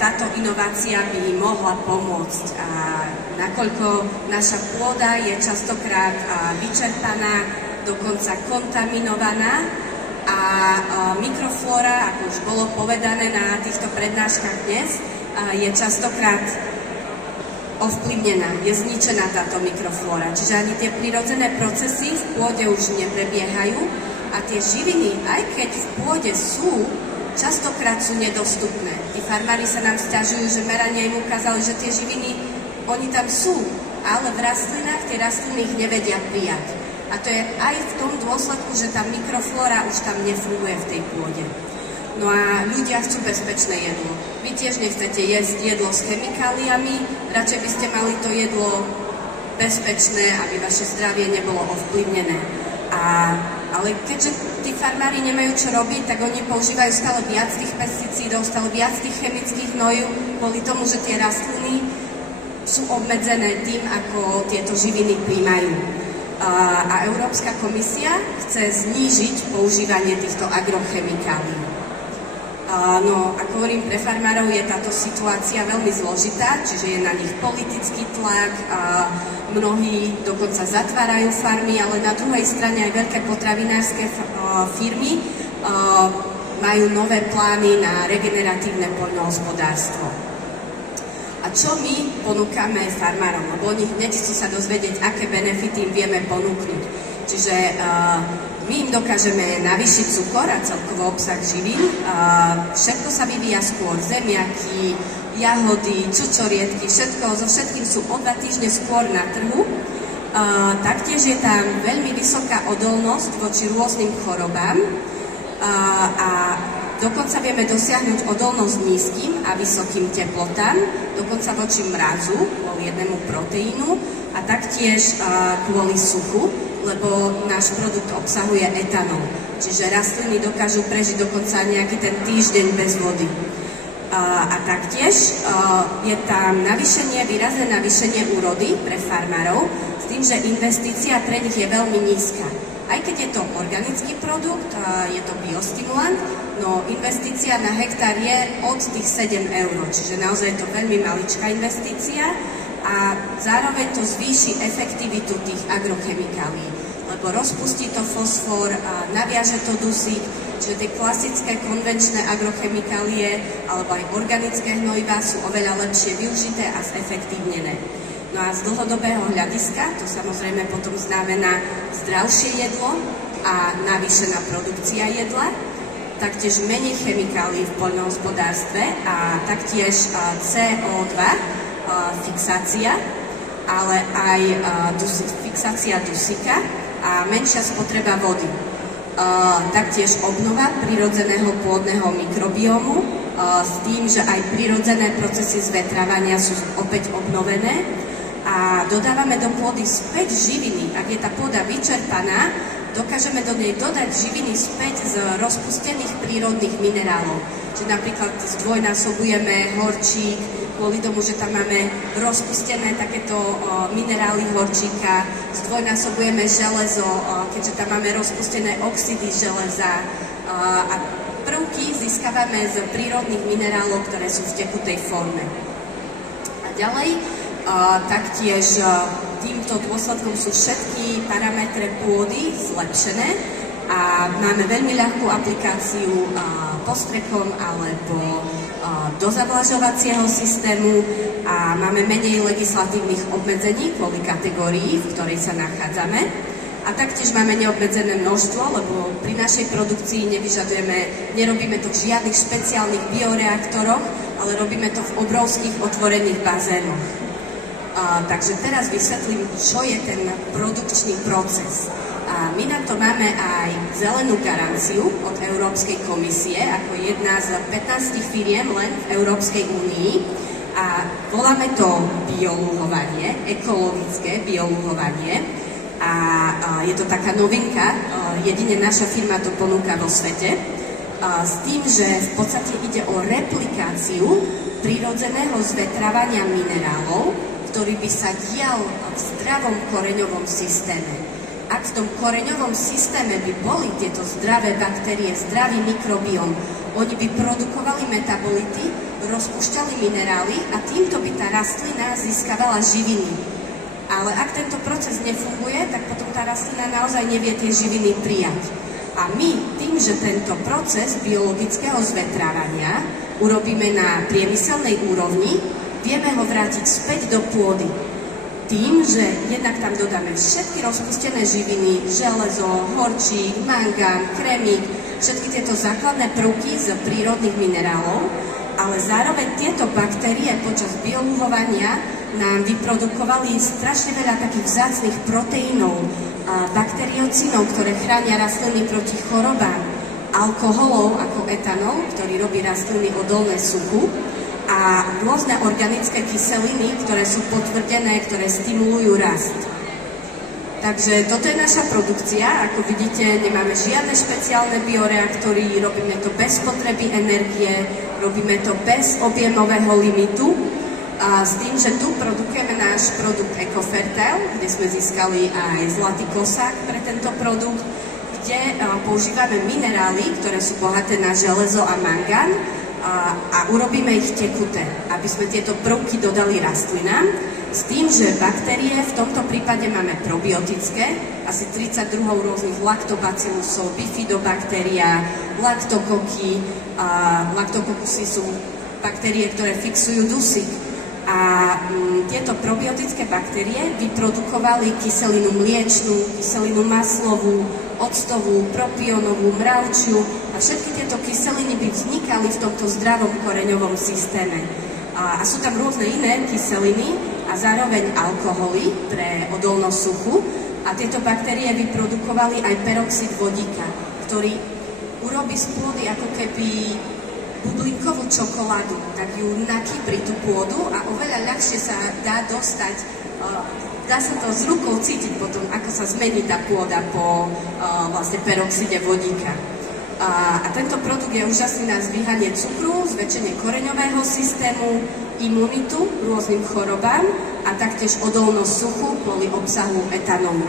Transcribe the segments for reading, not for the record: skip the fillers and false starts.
táto inovácia by mohla pomôcť. Nakoľko naša pôda je častokrát vyčerpaná, dokonca kontaminovaná a mikroflóra, ako už bolo povedané na týchto prednáškach dnes, je častokrát ovplyvnená, je zničená táto mikroflóra. Čiže ani tie prirodzené procesy v pôde už neprebiehajú a tie živiny, aj keď v pôde sú, častokrát sú nedostupné. Tí farmári sa nám sťažujú, že merania im ukázali, že tie živiny, oni tam sú, ale v rastlinách tie rastliny ich nevedia prijať. A to je aj v tom dôsledku, že tá mikroflóra už tam nefunguje v tej pôde. No a ľudia chcú bezpečné jedlo. Vy tiež nechcete jesť jedlo s chemikáliami, radšej by ste mali to jedlo bezpečné, aby vaše zdravie nebolo ovplyvnené. Ale keďže tí farmári nemajú čo robiť, tak oni používajú stále viac tých pesticídov, stále viac tých chemických hnojív, kvôli tomu, že tie rastliny sú obmedzené tým, ako tieto živiny príjmajú. A Európska komisia chce znížiť používanie týchto agrochemikálií. No, ako hovorím, pre farmárov je táto situácia veľmi zložitá, čiže je na nich politický tlak, mnohí dokonca zatvárajú farmy, ale na druhej strane aj veľké potravinárske firmy majú nové plány na regeneratívne poľnohospodárstvo. A čo my ponúkame farmárom? Lebo oni hneď chcú sa dozvedieť, aké benefity im vieme ponúknuť. Čiže my im dokážeme navýšiť cukor a celkovo obsah živín. Všetko sa vyvíja skôr. Zemiaky, jahody, čučoriedky, všetko, so všetkým sú o 2 týždne skôr na trhu. Taktiež je tam veľmi vysoká odolnosť voči rôznym chorobám. A dokonca vieme dosiahnuť odolnosť nízkym a vysokým teplotám, dokonca voči mrazu, kvôli jednému proteínu a taktiež kvôli suchu, lebo náš produkt obsahuje etanol. Čiže rastliny dokážu prežiť dokonca nejaký ten týždeň bez vody. A taktiež je tam výrazné navýšenie úrody pre farmárov, s tým, že investícia pre nich je veľmi nízka. Aj keď je to organický produkt, je to biostimulant, no investícia na hektár je od tých 7 eur, čiže naozaj je to veľmi maličká investícia a zároveň to zvýši efektivitu tých agrochemikálií, lebo rozpustí to fosfor, naviaže to dusík, čiže tie klasické konvenčné agrochemikálie alebo aj organické hnojivá sú oveľa lepšie využité a zefektívnené. No a z dlhodobého hľadiska to samozrejme potom znamená zdravšie jedlo a navýšená produkcia jedla, taktiež menej chemikálií v poľnohospodárstve a taktiež CO2 fixácia, ale aj fixácia dusíka a menšia spotreba vody. Taktiež obnova prirodzeného pôdneho mikrobiomu s tým, že aj prirodzené procesy zvetrávania sú opäť obnovené a dodávame do pôdy späť živiny. Ak je tá pôda vyčerpaná, dokážeme do nej dodať živiny späť z rozpustených prírodných minerálov. Čiže napríklad zdvojnásobujeme horčík, kvôli tomu, že tam máme rozpustené takéto minerály horčíka, zdvojnásobujeme železo, keďže tam máme rozpustené oxidy železa a prvky získavame z prírodných minerálov, ktoré sú v tekutej forme. A ďalej, taktiež týmto dôsledkom sú všetky parametre pôdy zlepšené a máme veľmi ľahkú aplikáciu postrekom alebo do zavlažovacieho systému a máme menej legislatívnych obmedzení kvôli kategórii, v ktorej sa nachádzame. A taktiež máme neobmedzené množstvo, lebo pri našej produkcii nerobíme to v žiadnych špeciálnych bioreaktoroch, ale robíme to v obrovských otvorených bazénoch. Takže teraz vysvetlím, čo je ten produkčný proces. A my na to máme aj zelenú garanciu od Európskej komisie, ako jedna z 15 firiem len v Európskej únii. A voláme to bioluhovanie, ekologické bioluhovanie. A je to taká novinka, jedine naša firma to ponúka vo svete, s tým, že v podstate ide o replikáciu prirodzeného zvetrávania minerálov, ktorý by sa dial v zdravom koreňovom systéme. Ak v tom koreňovom systéme by boli tieto zdravé baktérie, zdravý mikrobióm, oni by produkovali metabolity, rozpúšťali minerály a týmto by tá rastlina získavala živiny. Ale ak tento proces nefunguje, tak potom tá rastlina naozaj nevie tie živiny prijať. A my tým, že tento proces biologického zvetrávania urobíme na priemyselnej úrovni, vieme ho vrátiť späť do pôdy. Tým, že jednak tam dodáme všetky rozpustené živiny, železo, horčík, mangán, kremík, všetky tieto základné prvky z prírodných minerálov, ale zároveň tieto baktérie počas bioluhovania nám vyprodukovali strašne veľa takých vzácnych proteínov, bakteriocínov, ktoré chránia rastliny proti chorobám, alkoholov ako etanol, ktorý robí rastliny odolné suchu, a rôzne organické kyseliny, ktoré sú potvrdené, ktoré stimulujú rast. Takže toto je naša produkcia. Ako vidíte, nemáme žiadne špeciálne bioreaktory, robíme to bez spotreby energie, robíme to bez objemového limitu. A s tým, že tu produkujeme náš produkt EcoFertile, kde sme získali aj zlatý kosák pre tento produkt, kde používame minerály, ktoré sú bohaté na železo a mangán, a urobíme ich tekuté, aby sme tieto prvky dodali rastlinám, s tým, že baktérie v tomto prípade máme probiotické, asi 30 druhov rôznych lactobacillusov, bifidobaktéria, laktokoky. Laktokokusy sú baktérie, ktoré fixujú dusík. A tieto probiotické baktérie vyprodukovali kyselinu mliečnú, kyselinu maslovú, octovú, propionovú, mravčiu a všetky tieto kyseliny by vznikali v tomto zdravom koreňovom systéme. A sú tam rôzne iné kyseliny a zároveň alkoholy pre odolnosť suchu a tieto baktérie vyprodukovali aj peroxid vodíka, ktorý urobí z pôdy ako keby bublinkovú čokoládu, tak ju nakýpri tú pôdu a oveľa ľahšie sa dá dostať, dá sa to z rukou cítiť potom, ako sa zmení tá pôda po vlastne peroxide vodíka. A tento produkt je úžasný na zdvíhanie cukru, zväčšenie koreňového systému, imunitu rôznym chorobám a taktiež odolnosť suchu kvôli obsahu etanolu.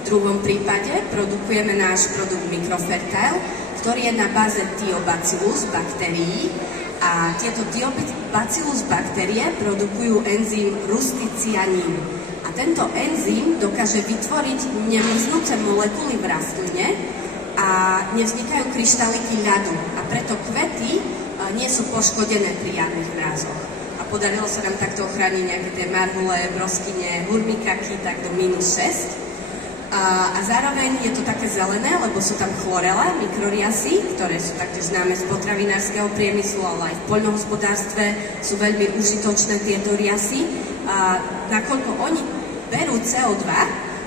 V druhom prípade produkujeme náš produkt Microfertile, ktorý je na báze Thiobacillus baktérií a tieto Thiobacillus baktérie produkujú enzym rusticianín. A tento enzym dokáže vytvoriť nemrznúce molekuly v rastline a nevznikajú kryštáliky ľadu. A preto kvety nie sú poškodené pri jarných mrázoch. A podarilo sa nám takto ochrániť nejaké tie marhule, broskyne, hurmikaky tak do -6. A zároveň je to také zelené, lebo sú tam chlorela, mikroriasy, ktoré sú taktiež známe z potravinárskeho priemyslu, ale aj v poľnohospodárstve sú veľmi užitočné tieto riasy, nakoľko oni berú CO2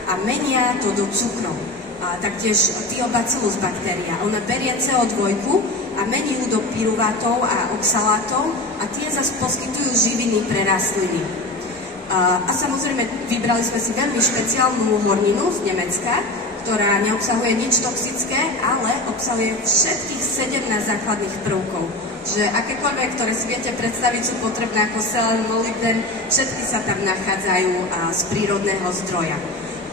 a menia to do cukrov. Taktiež Thiobacillus baktéria, ona berie CO2 a mení ju do pyruvátov a oxalátov a tie zase poskytujú živiny pre rastliny. A samozrejme, vybrali sme si veľmi špeciálnu horninu z Nemecka, ktorá neobsahuje nič toxické, ale obsahuje všetkých 17 základných prvkov. Čiže akékoľvek, ktoré si viete predstaviť, sú potrebné ako selen, molybden, všetky sa tam nachádzajú z prírodného zdroja.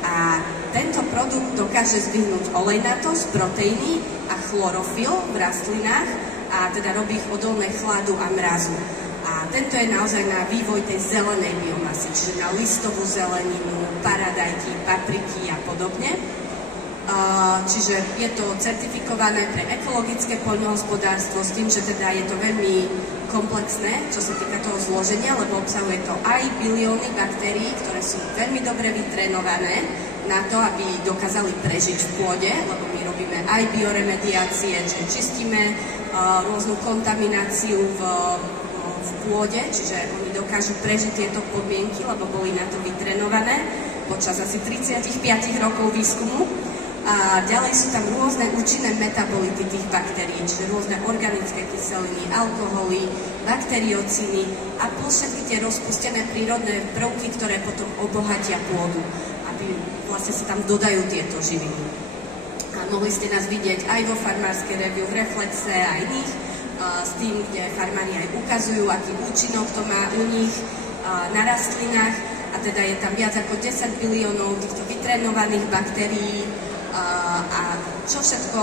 A tento produkt dokáže zdvihnúť olejnatosť, proteíny a chlorofil v rastlinách a teda robí ich odolné chladu a mrazu. A tento je naozaj na vývoj tej zelenej biomasy, čiže na listovú zeleninu, paradajky, papriky a podobne. Čiže je to certifikované pre ekologické poľnohospodárstvo s tým, že teda je to veľmi komplexné, čo sa týka toho zloženia, lebo obsahuje to aj bilióny baktérií, ktoré sú veľmi dobre vytrénované na to, aby dokázali prežiť v pôde, lebo my robíme aj bioremediácie, čiže čistíme rôznu kontamináciu v pôde, čiže oni dokážu prežiť tieto podmienky, lebo boli na to vytrenované počas asi 35 rokov výskumu. A ďalej sú tam rôzne účinné metabolity tých baktérií, čiže rôzne organické kyseliny, alkoholy, bakteriocíny a plus všetky tie rozpustené prírodné prvky, ktoré potom obohatia pôdu, aby vlastne sa tam dodajú tieto živiny. A mohli ste nás vidieť aj vo Farmárskej review, v Reflexe a iných, s tým, kde farmári aj ukazujú, aký účinok to má u nich na rastlinách. A teda je tam viac ako 10 biliónov týchto vytrénovaných baktérií a čo všetko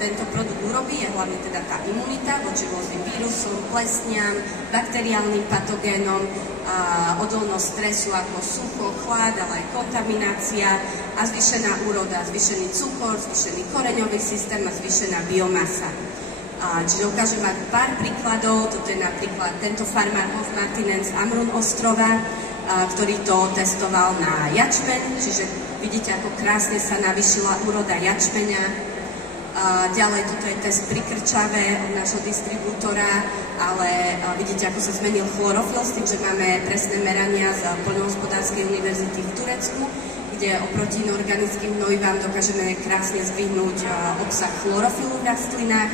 tento produkt urobí, je hlavne teda tá imunita voči rôznym vírusom, plesniam, bakteriálnym patogénom, odolnosť stresu ako sucho, chlad, ale aj kontaminácia a zvýšená úroda, zvýšený cukor, zvýšený koreňový systém a zvýšená biomasa. Čiže ukážem vám pár príkladov. Toto je napríklad tento farmár Hof Martinen z Amrun ostrova, ktorý to testoval na jačmeň, čiže vidíte, ako krásne sa navýšila úroda jačmeňa. Ďalej, toto je test pri krčave od nášho distribútora, ale vidíte, ako sa zmenil chlorofil, s tým, že máme presné merania z Poľnohospodárskej univerzity v Turecku, kde oproti inorganickým hnojivám dokážeme krásne zdvihnúť obsah chlorofilu v rastlinách.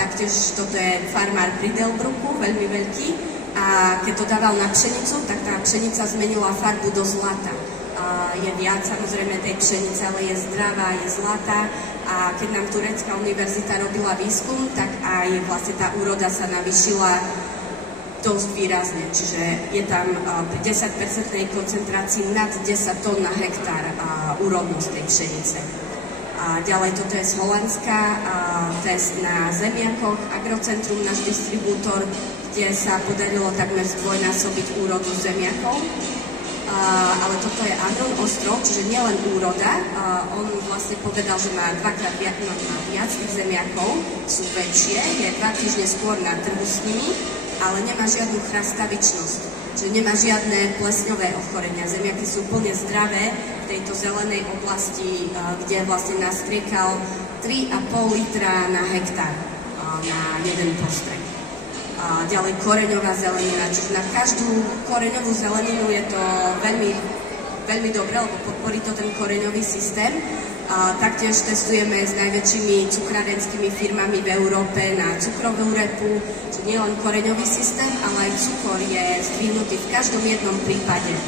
Taktiež toto je farmár pri Delbruku, veľmi veľký, a keď to dával na pšenicu, tak tá pšenica zmenila farbu do zlata. Je viac samozrejme tej pšenice, ale je zdravá, je zlatá, a keď nám Turecká univerzita robila výskum, tak aj vlastne tá úroda sa navýšila dosť výrazne, čiže je tam pri 10% koncentrácii nad 10 tón na hektár úrodnosť tej pšenice. A ďalej, toto je z Holandska, test na zemiakoch, Agrocentrum, náš distribútor, kde sa podarilo takmer zdvojnásobiť úrodu zemiakov. Ale toto je Amrun ostrov, čiže nielen úroda, on vlastne povedal, že má dvakrát viac tých zemiakov, sú väčšie, je 2 týždne skôr na trhu s nimi, ale nemá žiadnu chrastavičnosť. Čiže nemá žiadne plesňové ochorenia. Zemiaky sú úplne zdravé v tejto zelenej oblasti, kde vlastne nastriekal 3,5 litra na hektár na jeden postreh. Ďalej koreňová zelenina, čiže na každú koreňovú zeleninu je to veľmi, veľmi dobré, lebo podporí to ten koreňový systém. Taktiež testujeme s najväčšími cukrárenskými firmami v Európe na cukrovú repu, čiže nielen koreňový systém, ale aj cukor je zdvihnutý v každom jednom prípade.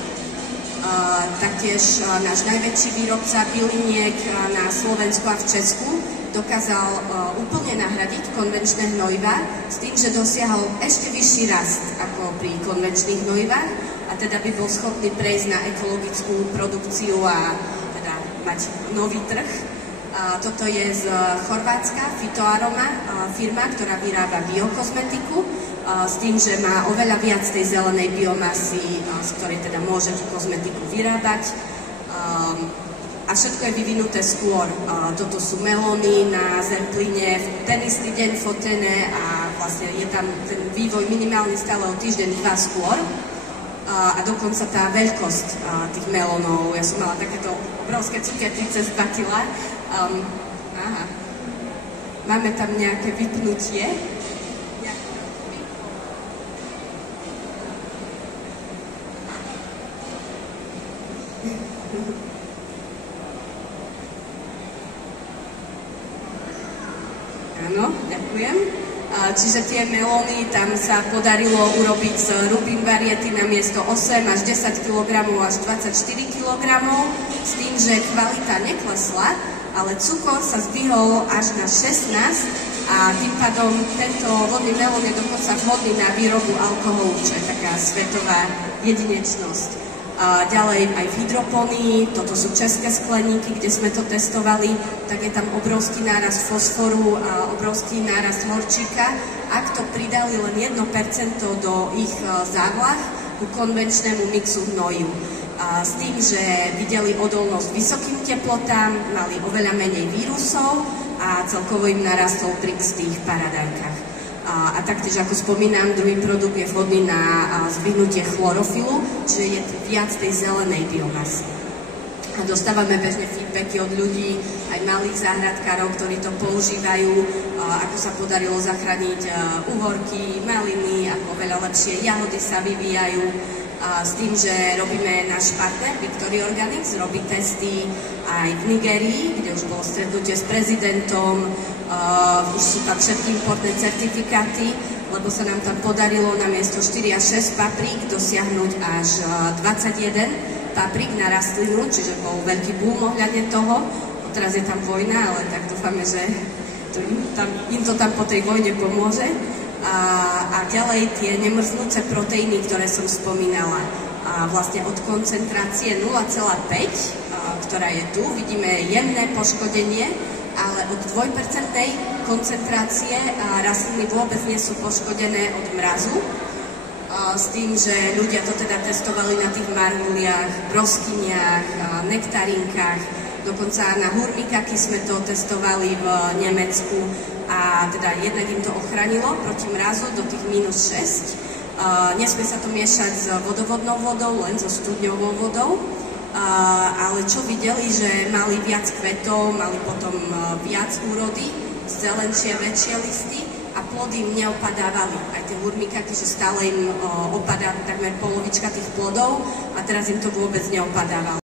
Taktiež náš najväčší výrobca byliniek na Slovensku a v Česku dokázal úplne nahradiť konvenčné hnojivá s tým, že dosiahol ešte vyšší rast ako pri konvenčných hnojivách, a teda by bol schopný prejsť na ekologickú produkciu a teda mať nový trh. Toto je z Chorvátska, Phytoaroma, firma, ktorá vyrába biokozmetiku, s tým, že má oveľa viac tej zelenej biomasy, z ktorej teda môže tú kozmetiku vyrábať. A všetko je vyvinuté skôr. Toto sú melóny na Zerpline, ten istý deň fotené, a vlastne je tam ten vývoj minimálne stále o týždeň, 2 skôr. A dokonca tá veľkosť tých melónov, ja som mala takéto obrovské cukiernice z 2 kg. Máme tam nejaké vypnutie. Áno, ďakujem. Čiže tie melóny, tam sa podarilo urobiť z Rubin variety na miesto 8 až 10 kg až 24 kg, s tým, že kvalita neklesla, ale cukor sa zdvihol až na 16, a tým pádom tento vodný melón je dokonca vhodný na výrobu alkoholu, čo je taká svetová jedinečnosť. Ďalej aj v hydroponii, toto sú české skleníky, kde sme to testovali, tak je tam obrovský nárast fosforu a obrovský nárast horčíka. Ak to pridali len 1% do ich závlah ku konvenčnému mixu hnojiv. S tým, že videli odolnosť vysokým teplotám, mali oveľa menej vírusov a celkovo im narastol prix v tých paradajkách. A taktiež, ako spomínam, druhý produkt je vhodný na zdvihnutie chlorofilu, čiže je viac tej zelenej biomasy. A dostávame bežne feedbacky od ľudí, aj malých záhradkárov, ktorí to používajú, ako sa podarilo zachrániť uhorky, maliny, ako veľa lepšie jahody sa vyvíjajú. S tým, že robíme náš partner Victory Organics, robí testy aj v Nigérii, kde už bolo stretnutie s prezidentom, už sú tam všetky importné certifikáty, lebo sa nám tam podarilo na miesto 4 až 6 paprík dosiahnuť až 21 paprík na rastlinu, čiže bol veľký boom ohľadne toho. Teraz je tam vojna, ale tak dúfame, že im to tam po tej vojne pomôže. A ďalej tie nemrznúce proteíny, ktoré som spomínala, vlastne od koncentrácie 0,5, ktorá je tu, vidíme jemné poškodenie, ale ale od 2% koncentrácie rastliny vôbec nie sú poškodené od mrazu. S tým, že ľudia to teda testovali na tých marhuliach, broskyniach, nektarinkách, dokonca na hurmikaky sme to testovali v Nemecku a teda jednak im to ochránilo proti mrazu do tých -6. Nesmie sa to miešať s vodovodnou vodou, len so studňovou vodou, ale čo videli, že mali viac kvetov, mali potom viac úrody, zelenšie, väčšie listy a plody im neopadávali. Aj tie hurmikaky, že stále im opadá takmer polovička tých plodov a teraz im to vôbec neopadávalo.